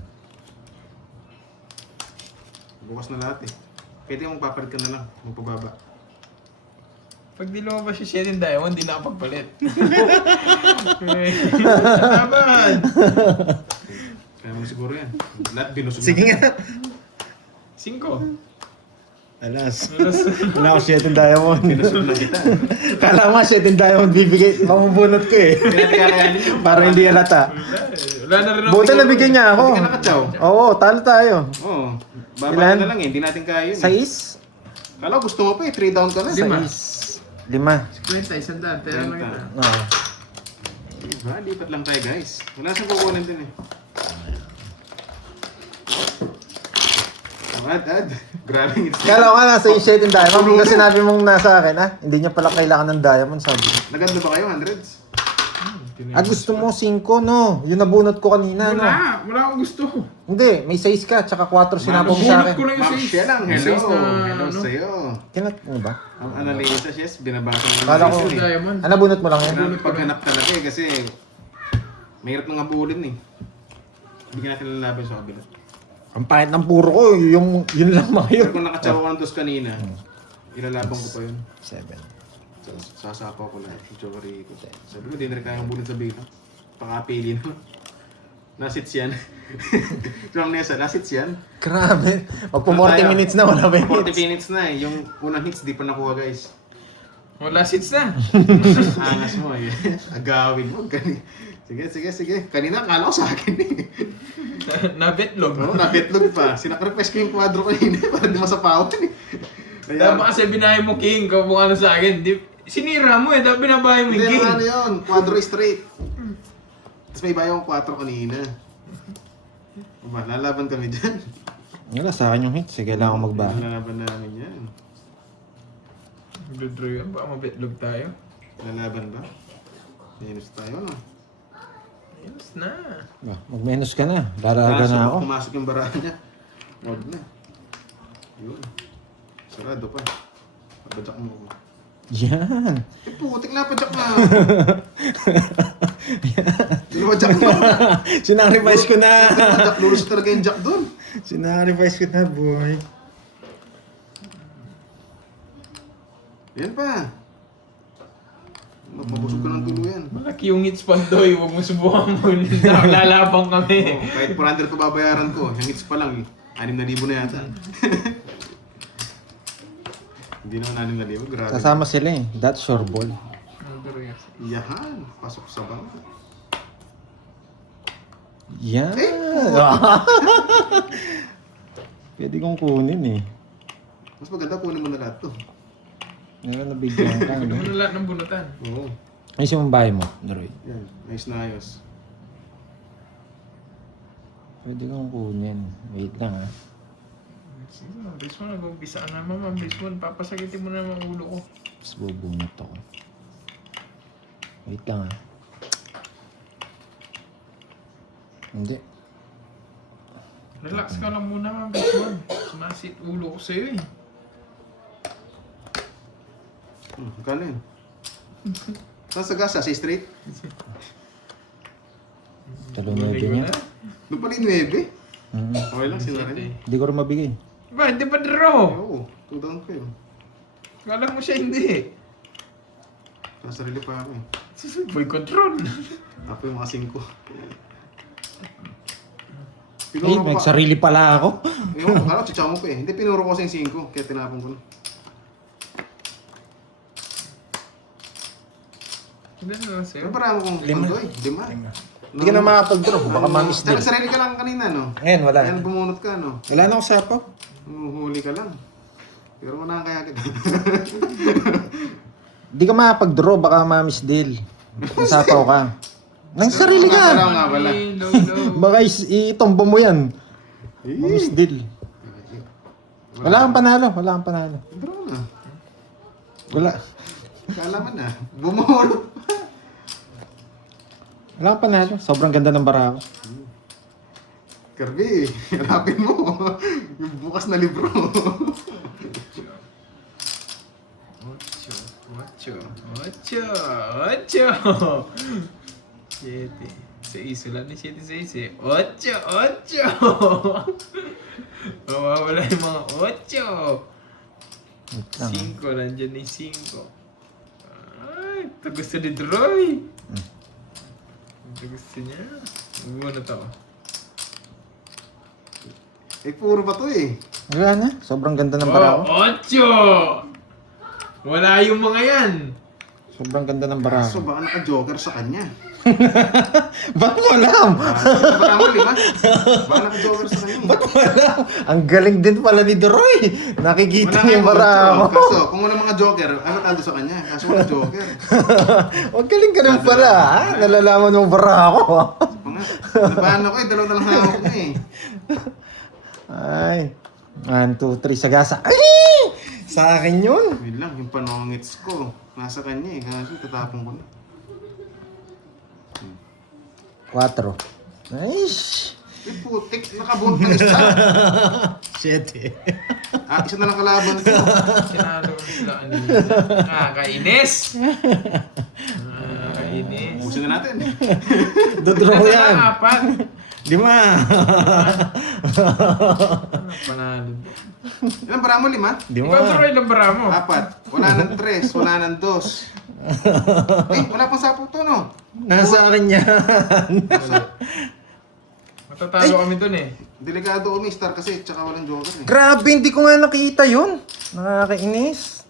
Bukas na lahat eh. Pwede kong papalit ka na lang. Magpababa. Pag di lumabas yung shit and diamond, di nakapagpalit. Laban! Kaya mo siguro yan. Lahat binusog Sige na. nga. 5. Alas. Wala ko shit and diamond. Binusog na kita. Kala mo shit and diamond bibigay. Mamubunot ko eh. Kaya kakayanin yun. Para hindi halata. Wala na rin ako. Buti nabigyan niya ako. Hindi ka nakachaw. Oo, talo tayo. Oo. Baba Ilan? na lang eh. Hindi natin kaya yun eh. 6? Kala gusto mo pa eh. 3 down ka na. 6. 5. Kwenta, isang daan. Pero Kwenta. nakita. Oo. Diba? Lipat lang tayo guys. Wala siyang kukunin din eh. Ad. Grabe yung Kala ko nga nasa yung shit and diamond. Kasi sinabi mong nasa akin, hindi niya pala kailangan ng diamond, sabi ko. Naganda ba kayo, hundreds? At gusto mo 5, no? Yung nabunot ko kanina, no? Wala akong gusto. Hindi, may 6 ka, tsaka 4 sinabong mo sa Bunot ko akin. na yung Ma'am 6. Shia lang, hello. Hello ano? sa'yo. Kinat mo ba? Ang analisa, yes, binabasa ng Kala ko- analisa eh. Diamond. Nabunot mo lang yan? Grabe paghanap talaga eh, kasi mahirap nang abulin eh. Hindi ka natin lalaban sa kabila. Ang pahit ng puro ko, yun lang mga yun. Pero kung nakatsawa ka ng dos kanina, ilalaban ko pa yun. 7. Sasapaw ko lahat. Yung Jokery ko. Sabi ko, di na rin kayang bulin sa bilang. Pakapili na. Last hits yan. From Nessa, last hits yan. Grabe. Magpo 40 minutes na, wala ba 40 hits? minutes na eh. Yung unang hits, di pa nakuha guys. Wala seats na. Angas mo eh. Agawin mo. Sige. Kanina akala ko sa akin eh. Nabetlog. Oo, nabitlog pa. Sinakrepes ko yung kwadro kanina para di masapawan eh. Dapat kasi binahay mo King, kung ano sa akin. Sinira mo eh, dapat binabahay mo yung Hindi, King. ano yun? Kwadro straight. Tapos may bayo akong 4 kanina. Lalaban kami dyan. Wala, sa akin yung hits. Kailangan ko magbahay. Lalaban namin yan. Magdodraw yan, baka mabetlog tayo. Lalaban ba? Minus tayo, no? Ayos na. Mag-minus ka na. Daraga na ako. Pumasok yung barahan niya. Huwag na. Yun. Sarado pa. Pabadyak mo ko. Yan. Eh, putik na, padyak na. Pinabadyak mo. Sinarifice ko na. Padyak, lulus talaga yung jack doon. Sinarifice ko na, boy. Yan pa. Mabusog ka ng tuluyan. Malaki yung hits pandoy, huwag mo subukan mo. Lalabang kami. Oh, kahit 400 pa babayaran ko, yung hits pa lang eh. 6,000 na yata. Hindi naman 6,000, grabe. Sasama sila eh. That's your ball. Yahan, pasok sa bang. Yan. Pwede kong kunin eh. Mas maganda kunin mo na lahat to. Ngayon nabigyan ka. Ano No? mo na lahat ng bunutan? Oo. Ayos yung bahay mo, Leroy. Yan, ayos na ayos. Pwede kong kunin. Wait lang ah. Sige, mabilis mo, nag-umpisa ka naman, mabilis mo. Papasakitin mo naman ang ulo ko. Tapos bubunot ako. Wait lang ah. Hindi. Relax ka lang muna, mabilis mo. Sumasit ulo ko sa'yo eh. Kano yun? Saan sa gasa? Sa straight? Talo na yun yan. Doon pala yung 9. Mm-hmm. Okay lang, sinara niya. Hindi ko rin mabigay. Ba, hindi pa draw. Oo, 2 down ko yun. Kala mo siya hindi. Nasarili pa ako eh. Boy control. Ako yung mga 5. Ay, nagsarili pala ako. Ewan ko, kala chichaw mo ko eh. Hindi, pinuro ko sa 5, kaya tinapon ko na. Ilan na lang sa'yo? Ano parang kong 5. pandoy? 5. Hindi ka na makapag-draw. Baka mamis din. Sarili ka lang kanina, no? Ngayon, wala. Ayan, bumunot ka, no? Wala na ako sapaw. Huli ka lang. Pero mo na kaya kita. Hindi ka makapag-draw. Baka mamis deal. Nasapaw ka. Nang sarili ka. Tara nga pala. Low, low. Baka itombo mo yan. Mamis deal. Wala kang panalo. Wala kang panalo. Draw na. Wala. Kalaman na. Bumulot. Wala kang panalo. Sobrang ganda ng bara ko. Kirby, hanapin mo. Yung bukas na libro. Ocho. 7. 6. Wala na 7, 6. 8. Mawawala yung mga 8. Wait lang. 5. Nandyan na yung 5. Ay, ito gusto ni Droy. Ito gusto niya. Muna to. Eh, puro pa to eh. Wala na. Sobrang ganda ng bara ko. 8. Wala yung mga yan. Sobrang ganda ng bara So, ko. baka naka-joker sa kanya. Ba't mo alam? Baka mo, di ba? Baka naka-joker sa kanya. Ba't mo alam? Ang galing din pala ni Doroy. Nakikita niya yung bara ko. Kaso, kung wala mga joker, ano talo sa kanya? Kaso wala joker. Ang galing ka rin pala, ha? Nalalaman mo bara ko. Mga, nabahan ako eh. Dalaw-dalang hawak na eh. Ay. 1, 2, 3, sagasa. Ay! Sa akin yun. Yun lang, yung panongits ko. Nasa kanya eh. Kaso, tatapon ko na. 4. Nice. Eh, putik. Nakabunt na isa. 7. Ah, isa na lang kalaban ko. Sinalo ko sila kanina. Nakakainis. Nakakainis. Ubusin na natin. Dodraw Nasa yan. na 4. 5. Panalo. Ilan bara mo? 5? Ikaw Droy, ilang bara mo? 4. Wala nang 3. Wala nang 2. Eh, wala pang sapo to, no? Nasa akin yan. Tatalo kami dun eh. Delikado kami, star kasi, tsaka walang joker eh. Grabe, hindi ko nga nakita yun. Nakakainis.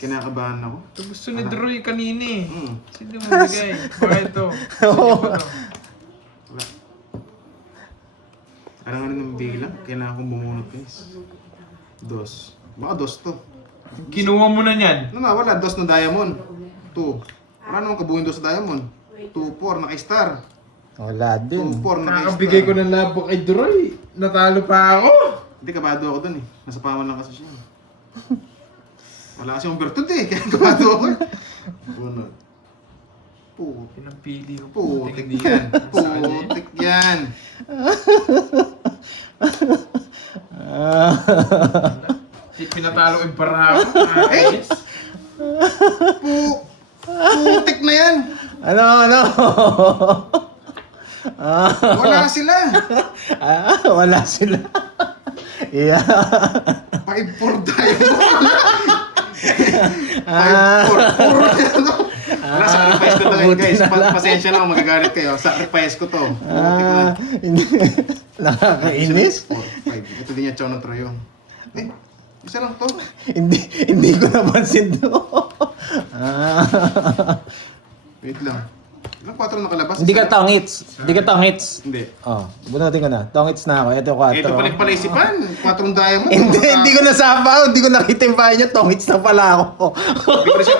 Kinakabahan ako. Ito gusto ni Droy kanina eh. Sino mo bigay? Bakit ito? Oo. Sino ba to? Wala. Ano nga rin ng bilang? Kailangan kong bumunot guys. Dos. Baka dos to. Kinuha mo na niyan. Ano nga, wala. Dos na diamond. 2. Wala namang kabuhin dos na diamond. 2-4 naka-star. Wala din. 2-4 naka-star. Nakabigay ko ng labo kay Droy. Natalo pa ako. Hindi, kabado ako dun eh. Nasa paman lang kasi siya. Wala kasi yung virtud eh. Kaya kabado ako eh. Bunot. Pinampili ko. Putik yan. Putik yan. Pinatalo ko yung barako. Eh! Putik na yan. Ano? Wala sila. Wala sila. Yeah. 5-4 diamond. 5-4. Puro yan. Wala, sacrifice ko to ngayon guys. Pasensya lang kung magagalit kayo. Sacrifice ko to. Putik na. Nakakainis. 4-5. Ito din yung chow ng troyo. Eh, isa lang to. Hindi ko napansin to. Wait lang. Ilang 4 nakalabas? Hindi ka tongits. Hindi ka tongits. Hindi. Oh, bunutin ko na. Tongits na ako. Ito 4. Ito pala palaisipan. 4 diamond. Hindi ko nasapaw. Hindi ko nakita yung bahay niya. Tongits na pala ako.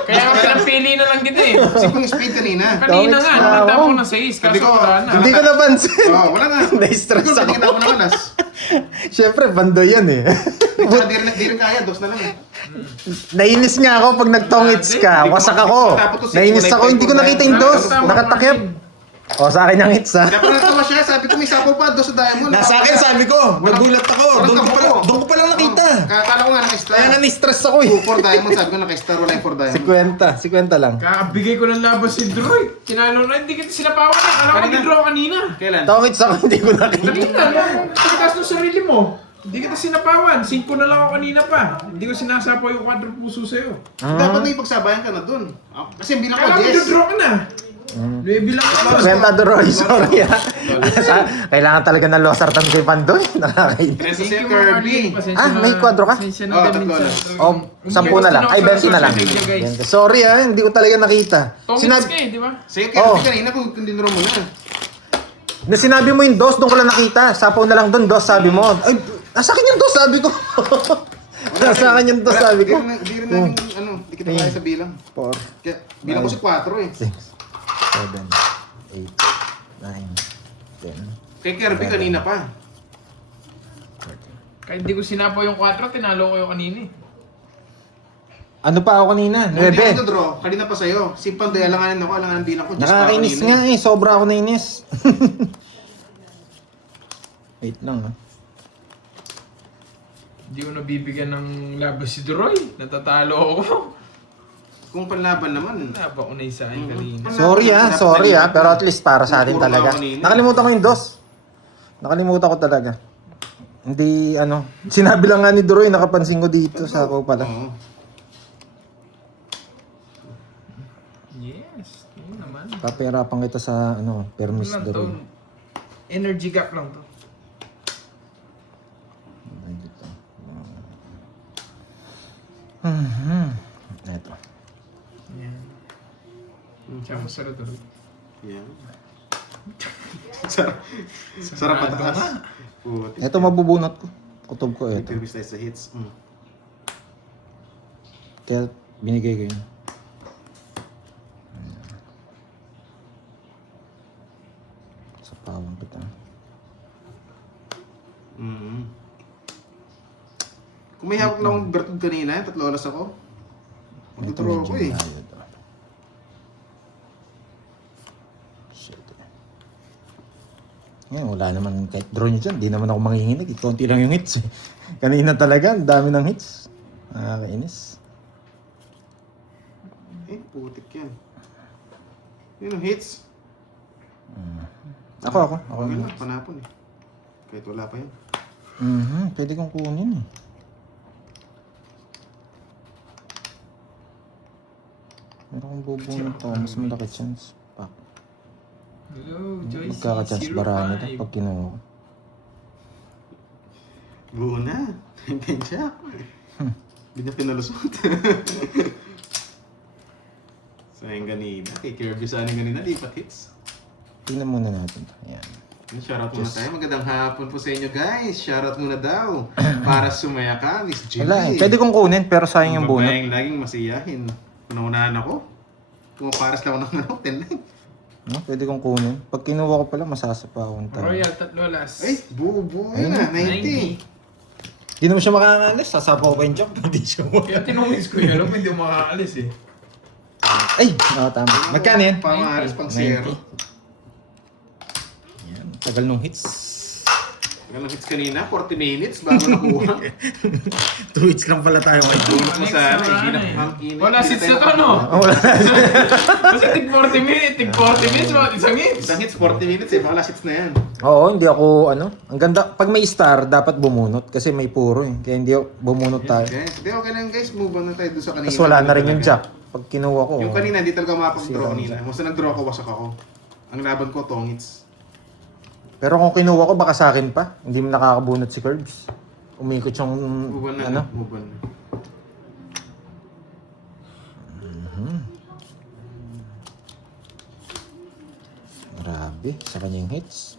Kaya nga pinampili na lang kita eh. Kasi kung speed kanina. Kanina nga, na natapos ako. ko na 6. Sabi Kaso ko, wala na. Hindi ko napansin. Oo, wala na. Na-stress Siguro, ako. hindi na ako nakalas. Siyempre, bando yan eh. Tsaka di rin kaya. Dos na lang eh. Nainis nga ako pag nagtongits ka. Wasak ako. Nainis ako. Hindi ko nakita yung dos. Nakatakip. O, sa akin yung hits ha. Kaya pala natawa siya. Sabi ko may sapo pa. Dos sa diamond. Nasa akin, sabi ko. Nagulat ako. Doon ko pala nakita. Kala ko nga naka-star. Kaya nga ni-stress ako eh. 2-4 diamond. Sabi ko naka-star. Wala yung 4 diamond. 50 lang. Kakabigay ko ng laban si Droy. Tinalo na, hindi kita sinapawan na. Alam ko ni Droy kanina. Kailan? Tongits ako, hindi ko nakita. Kanina, nung pagkas ng sarili mo. Hindi kita sinapawan. 5 na lang ako kanina pa. Hindi ko sinasapaw yung 4 puso sa'yo. Dapat may pagsabayan ka na dun. Kasi bilang ko Kaya 10. draw ka na. Bilang ka na. Kwenta Roy, sorry ha. Kailangan talaga ng losartan kay Pandoy. Nakakainis. Tres si Kirby. May kwadro ka? Oo, tatlo na. O, 10 na lang. Ay, 20 na lang. 20. Sorry ha, hindi ko talaga nakita. Tongits ka eh, di ba? Sige, Kirby kanina kung dinuro mo na. Na sinabi mo yung dos, doon ko lang nakita. Sapaw na lang doon, dos, sabi mo. Ay, nasa akin yung dos, sabi ko. Nasa akin yung dos, sabi ko. Di rin namin, di kita kaya sa bilang. 4, Kaya, bilang ko si 4 eh. 6, 7, 8, 9, 10. Kay Kirby kanina pa. Kahit hindi ko sinapaw yung 4, tinalo ko yung kanina eh. Ano pa ako kanina? Hindi 9. ako draw, kanina pa sa'yo. Si Pandoy, alanganin ako, alanganin bilang ko. Just pa Nakakainis kanina nga eh, sobra ako nainis. Wait lang ha. Hindi ko nabibigyan ng laban si Droy. Natatalo ako. Kung panlaban naman. Laban ko na isa akin kanina. Sorry ha, pero at least para sa atin talaga. Nakalimutan ko yung dos. Nakalimutan ko talaga. Hindi, sinabi lang nga ni Droy, nakapansin ko dito sa ako pala. Oo. Yes, yun naman. Papahirapan kita sa, permis Ano lang to? Droy. Energy gap lang to. Ito. Yan. Tsaka masarap to. Yan. Sarap pataas. Puti. Ito mabubunot ko. Kutob ko ito. Kirby tayo sa hits. Kaya binigay ko yun. Sa pawang kita. Kung may hawak na akong bertud kanina, 3 oras ako. Magtuturo ako eh. malayo to. Shit. Ngayon, wala naman kahit drone nyo dyan. Di naman ako manginginig. Konti lang yung hits eh. Kanina talaga, ang dami ng hits. Nakakainis. Putik yan. Yun ang hits. Ako. Okay lang, panapon eh. Kahit wala pa yun. Pwede kong kunin eh. Meron kong bubunot to. Mas malaki chance. Pak. Hello, Joyce. Magkaka-chance bara nito pag kinuha ko. Buo na. Hintay siya. Hindi niya pinalusot. Sayang ganina. Kay Kirby sana ganina, lipat hits. Tingnan muna natin. Ayan. Shoutout muna tayo. Magandang hapon po sa inyo guys. Shoutout muna daw. Para sumaya ka, Miss Jimmy. Wala eh. Pwede kong kunin pero sayang yung bunot. Babaeng laging masiyahin. Panaunahan ako. Pumaparas lang ako ng 10 No, pwede kong kunin. Pag kinuha ko pala, masasapawan tayo. Royal, tatlo las. Ay, buo yun ah. 90. Hindi naman siya makakalis. Sasapaw ko yung jump. Hindi siya Kaya tinungis ko yun, alam mo, hindi makaalis eh. Ay! Tama. Magkano yan? Pamaharas pang 90. zero. Yan. Tagal nung hits. Tagal ng hits kanina, 40 minutes bago nakuha. 2 hits lang pala tayo ngayon. Tulog mo sana, hindi na pumpkin. Wala seats na to, no? Wala. Kasi tig 40 minutes, mga isang hits. Isang hits, 40 minutes eh. Baka last hits na yan. Oo, hindi ako Ang ganda. Pag may star, dapat bumunot. Kasi may puro eh. Kaya hindi bumunot tayo. Guys, hindi okay lang guys. Move on na tayo doon sa kanina. Tapos wala na rin yung jack. Pag kinuha ko. Yung kanina, hindi talaga makapag-draw Sira kanina. Basta nag-draw ko, wasak ako. Ang laban ko, tongits. Pero kung kinuha ko, baka sa akin pa. Hindi mo nakakabunot si Curbs. Umikot yung Move on na. ano. Move on na. Grabe. Sa kanyang hits.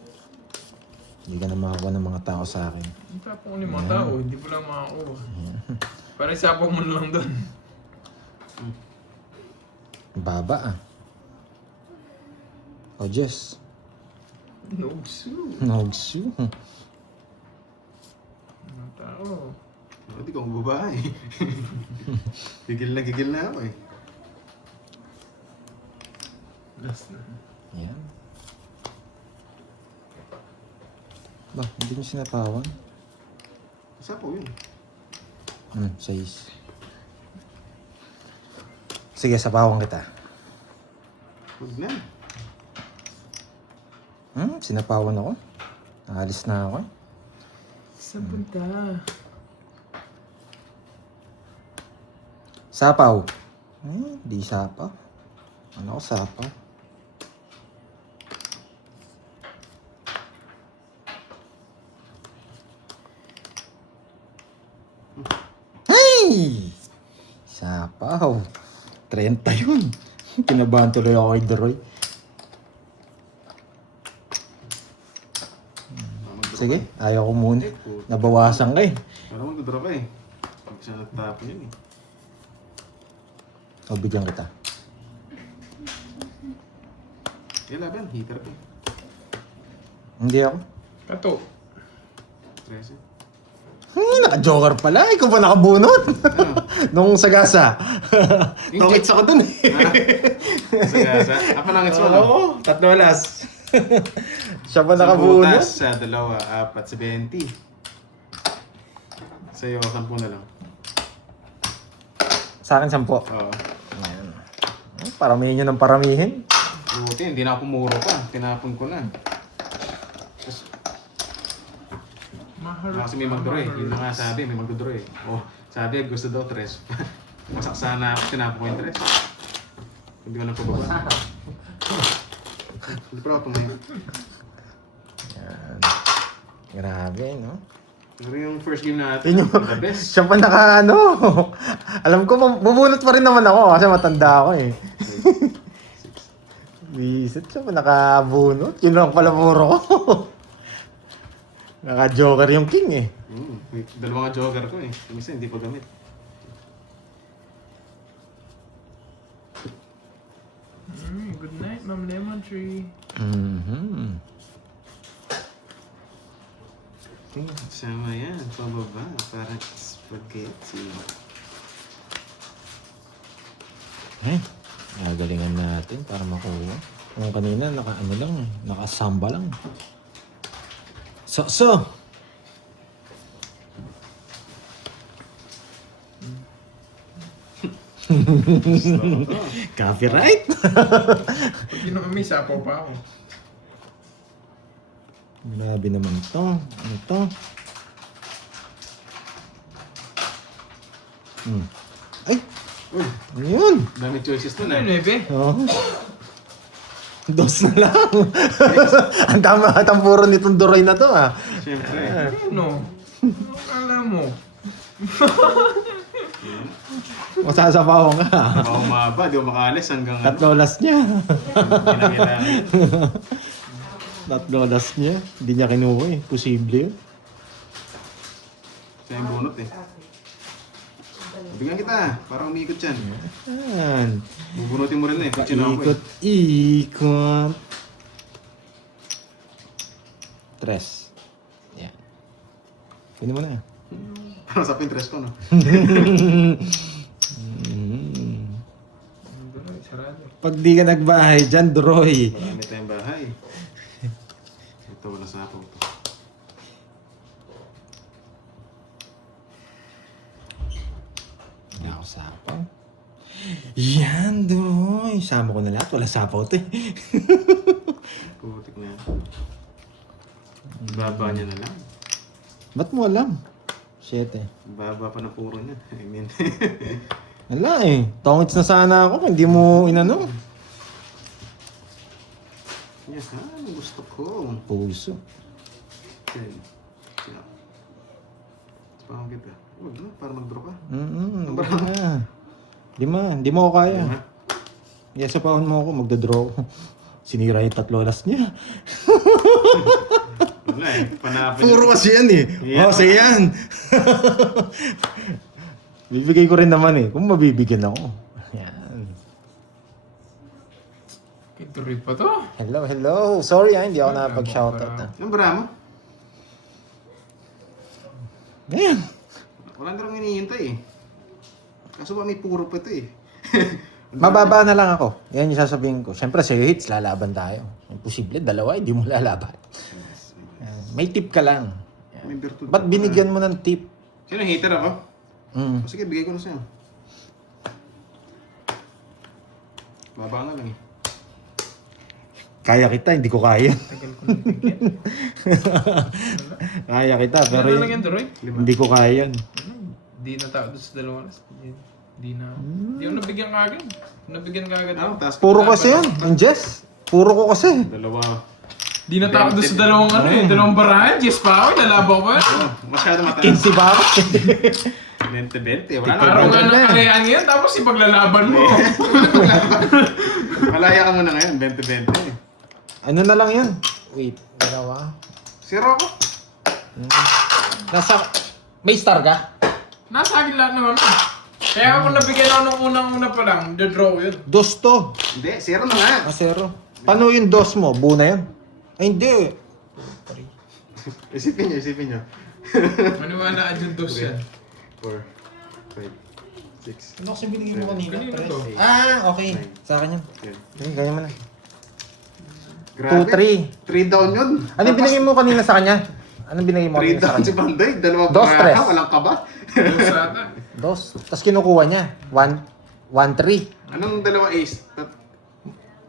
Hindi ka na makakuha ng mga tao sa akin. Hindi pa po ni mga tao, hindi mo lang makakuha. Parang sapang mo na lang doon. Baba ah. Oh, Jess. Nogsu. Nogsu. Mga tao. Hindi ko ang babae. Gigil na ako eh. Last na. Yan. Ba, hindi mo sinapawan. Isa po yun. 6. Sige, sapawan kita. Huwag na. Sinapawan ako. Nakalis na ako. Saan punta? Sapaw. Di sapaw. Ano ko sapaw? Hey! Sapaw. 30 yun. Kinabahan tuloy ako kay Deroy. Sige, ayaw ko muna. Nabawasan ka eh. Parang mag-draw ka eh. Pag siya nagtapon yun eh. O, bigyan kita. Kaya laban, hitter ka eh. Hindi ako. Kato. 13. Naka-joker pala. Ikaw ba nakabunot? Nung sagasa. Tongits ako dun eh. Sagasa. Apa nangits mo no? Oo, 3 alas. Siya ba nakabunot? Butas sa 2, 4, sa 20. Sa'yo, 10 na lang. Sa akin 10. Oo. Ayan. Paramihin nyo ng paramihin. Buti, hindi na ako muro pa. Tinapon ko na. Tapos, kasi may mag-draw eh. Yun na nga sabi, may mag-draw eh. Oh, sabi, gusto daw 3. Masak sana ako, tinapon ko yung 3. Hindi ko nagpababa. Hindi pa ako tumayo. Yan. Grabe, no? Pero yung first game natin, Yun yung, the best. siya pa naka ano. Alam ko, bubunot pa rin naman ako kasi matanda ako eh. Bisit siya pa nakabunot. Yun lang pala puro ko. Naka-joker yung king eh. May 2 joker ko eh. Yung isa hindi pa gamit. Good night, Ma'am Lemon Tree. Sama yan, pababa. Parang spaghetti. Gagalingan natin para makuha. Yung kanina, naka-ano lang eh. Naka-samba lang. So. Copyright? Pag yun naman may sapaw pa ako. Grabe naman to. Ano to? Ay! Uy, Ano yun? dami choices to Ano na. yun, Ebe? Oh. Dos na lang. Ang tama at ang puro nitong Duroy na to ah. Siyempre. Ano? Ano akala mo? Masasapaw ka. Maumaba, di ko makaalis hanggang ano. Tatlo last niya. Kinakailangan. Tatlo last niya. Hindi niya kinuha eh. Posible yun. Siya yung bunot eh. Bigyan kita, para umikot yan. Yan. Bubunutin mo rin eh, pag sinako eh. Ikot, ikot. Tres. Yan. Pwede mo na. Parang sa Pinterest ko, no? Duroy, sarado. Pag di ka nagbahay dyan, Droy. Marami tayong bahay. Ito, wala sa apo to. Hindi ako sapaw. Yan, Droy. Sama ko na lahat. Wala sapaw to eh. Putik na yan. Baba niya na lang. Ba't mo alam? Shit eh. Baba pa na puro niya. I mean, Wala eh. Tongits na sana ako. Hindi mo inano. yan, gusto ko. Puso. Okay. Yeah. Spam kita. Huwag na, para mag-draw ka. Wala na. Di mo ako kaya. Diba? Yes, paon mo ako. Magdodraw ko. Sinira yung tatlo last niya. Wala eh, panapin. Puro kasi yan eh. Yeah. Oh, say yan. Bibigay ko rin naman eh. Kung mabibigyan ako. Yan. Kay Duroy pa to. Hello, hello. Sorry hindi ako nakapag-shoutout ah. Anong bara mo? Ayan. Wala na rin hinihintay eh. Kaso ba may puro pa ito eh. Mababa na lang ako. Yan yung sasabihin ko. Siyempre sa hits, lalaban tayo. Imposible, dalawa, hindi mo lalaban. Yan. May tip ka lang. Yan. May virtud. Ba't binigyan mo ng tip? Sino hater ako? Mm. O, sige, bigay ko na sa'yo. Baba nga lang eh. Kaya kita, hindi ko kaya. Tagal ko nabigyan. Kaya kita, pero Ano lang yan, Duroy? hindi ko kaya yun. Di na tao doon sa dalawa. Di na. Di ako nabigyan kagad. Nabigyan kagad Ano, ako. taas ka Puro na, kasi yan, ang Jess. Puro ko kasi. Dalawa. Di na tao doon sa dalawang ano eh. Dalawang barahan. Yes pa ako. Lalaban ko yan. Oh, masyado mataas. 15 ba ako? 20-20. Wala na. Araw nga ng kalayaan ngayon. Tapos ipaglalaban mo. Malaya ka muna ngayon. 20-20. Ano na lang yan? Wait, dalawa. Zero ako. Nasa, may star ka? Nasa akin lahat ng ano. Kaya ako nabigyan ako nung unang-una pa lang. The draw yun. Dos to. Hindi, zero na nga. Zero. Paano yung dos mo? Buo na yan? Ay, hindi. Isipin nyo. Maniwala yung dos yan. 4, 5, 6, Ano kasi binigay mo kanina? Kanina to. Okay. Sa akin yun. 10. Ganyan mo na. Grabe. 2, 3 down yun. Ano yung binigay mo kanina sa kanya? Anong binigay mo 3 kanina sa down si kanya? Banday. Dalawa Dos, pa tres. nga. Walang kaba. Dos ata. Dos. Tapos kinukuha niya. 1-3. Anong dalawa ace?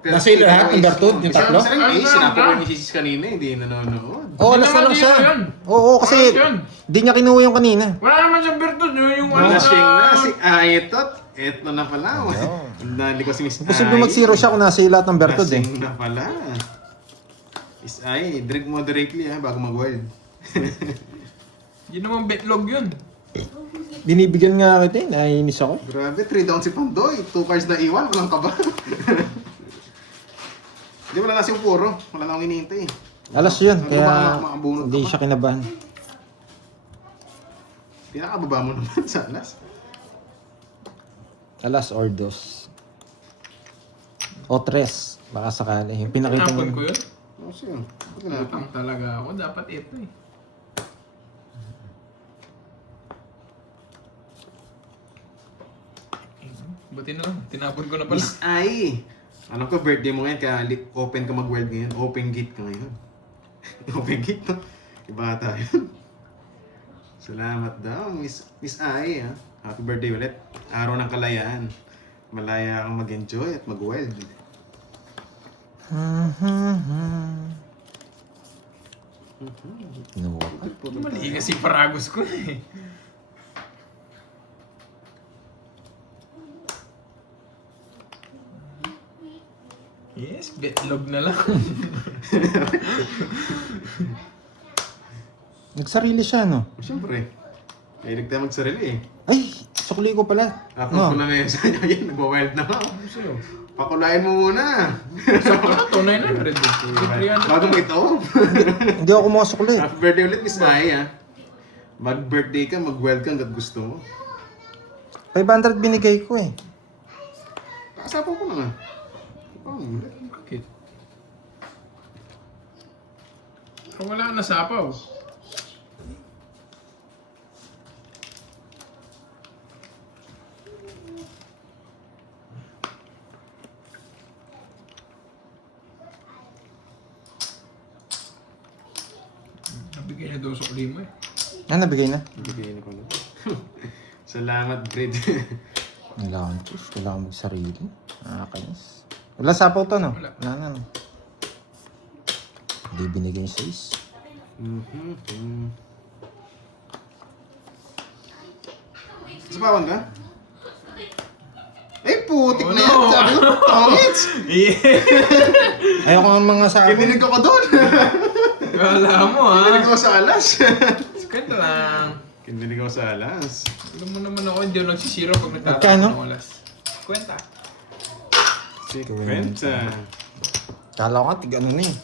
Nasa iyo lahat, Dalawa number ace. two, yung Isa- tatlo? isa lang ace. Ano, Sinabi ko ano? yung isis kanina. Hindi nanonood. Oo, Hindi last na naman lang siya. dito yun. Oo, kasi Ayos yun. di niya kinuha yung kanina. Wala naman siyang virtud. Yung ano Lasing na na... si Aitot. Eto na pala. Dali ko si Miss Imposible mag-zero siya kung nasa iyo lahat ng bertod eh. Lasing na pala. Is ay, drink moderately bago mag-wild. Hindi naman betlog yun. Binibigyan nga kita eh, naiinis ako. Grabe, 3 down si Pandoy. 2 cards na iwan, walang kaba. Hindi, wala na siyang puro. Wala na akong hinihintay. Alas yun, Ano kaya ba, makabunot hindi ka pa? siya kinabahan. Pinakababa mo naman sa alas. Alas or dos. O tres, baka sakali. Yung pinakita Tinapon ko mo. yun. Ano siya? Ba't na? Utang talaga ako. Dapat ito eh. Buti na lang. Tinapon ko na pala. Miss Ai! Alam ko, birthday mo ngayon, kaya open ka mag-wild ngayon. Open gate ka ngayon. Open gate, no? Iba tayo. Salamat daw, Miss Ai, ha? Happy birthday ulit. Araw ng kalayaan. Malaya kang mag-enjoy at mag-wild. No. Mali kasi paragos ko eh. Yes, betlog na lang. Nagsarili siya, no? Siyempre. Mahilig tayo magsarili eh. Ay, sukli ko pala. Upload ko na ngayon sa inyo. Yan, nagwa-wild na ako. Ano sa'yo? Pakulain mo muna. Sakto na to, 900. 300. Bago mo ito. Hindi ako kumakasukli. Happy birthday ulit, Miss Ai, ha? Mag-birthday ka, mag-wild ka hanggat gusto mo. 500 binigay ko eh. Kasapaw ko na nga. Oh, Bakit? Kung wala ka nasapaw. Nabigay na daw sa mo eh. Ah, nabigay na. bigay na ko na. Salamat, Brid. Kailangan ko. Kailangan magsarili. Nakakainis. Wala sapaw to, no? Wala. Wala na. Hindi binigay yung size. Sapawan ka? Ay, putik Oh, na no. yan. Sabi ko, tongits. Yeah! Ayoko nga mga sapaw. Kinilig ako doon. Kala mo ha. Kinilig ako sa alas. Kwenta lang. Kinilig ako sa alas. Alam mo naman ako, hindi ako nagsisiro pag Magkano? nagtatanong ng alas. Kwenta. Si Kwenta. Kala ko nga, tig ano na eh.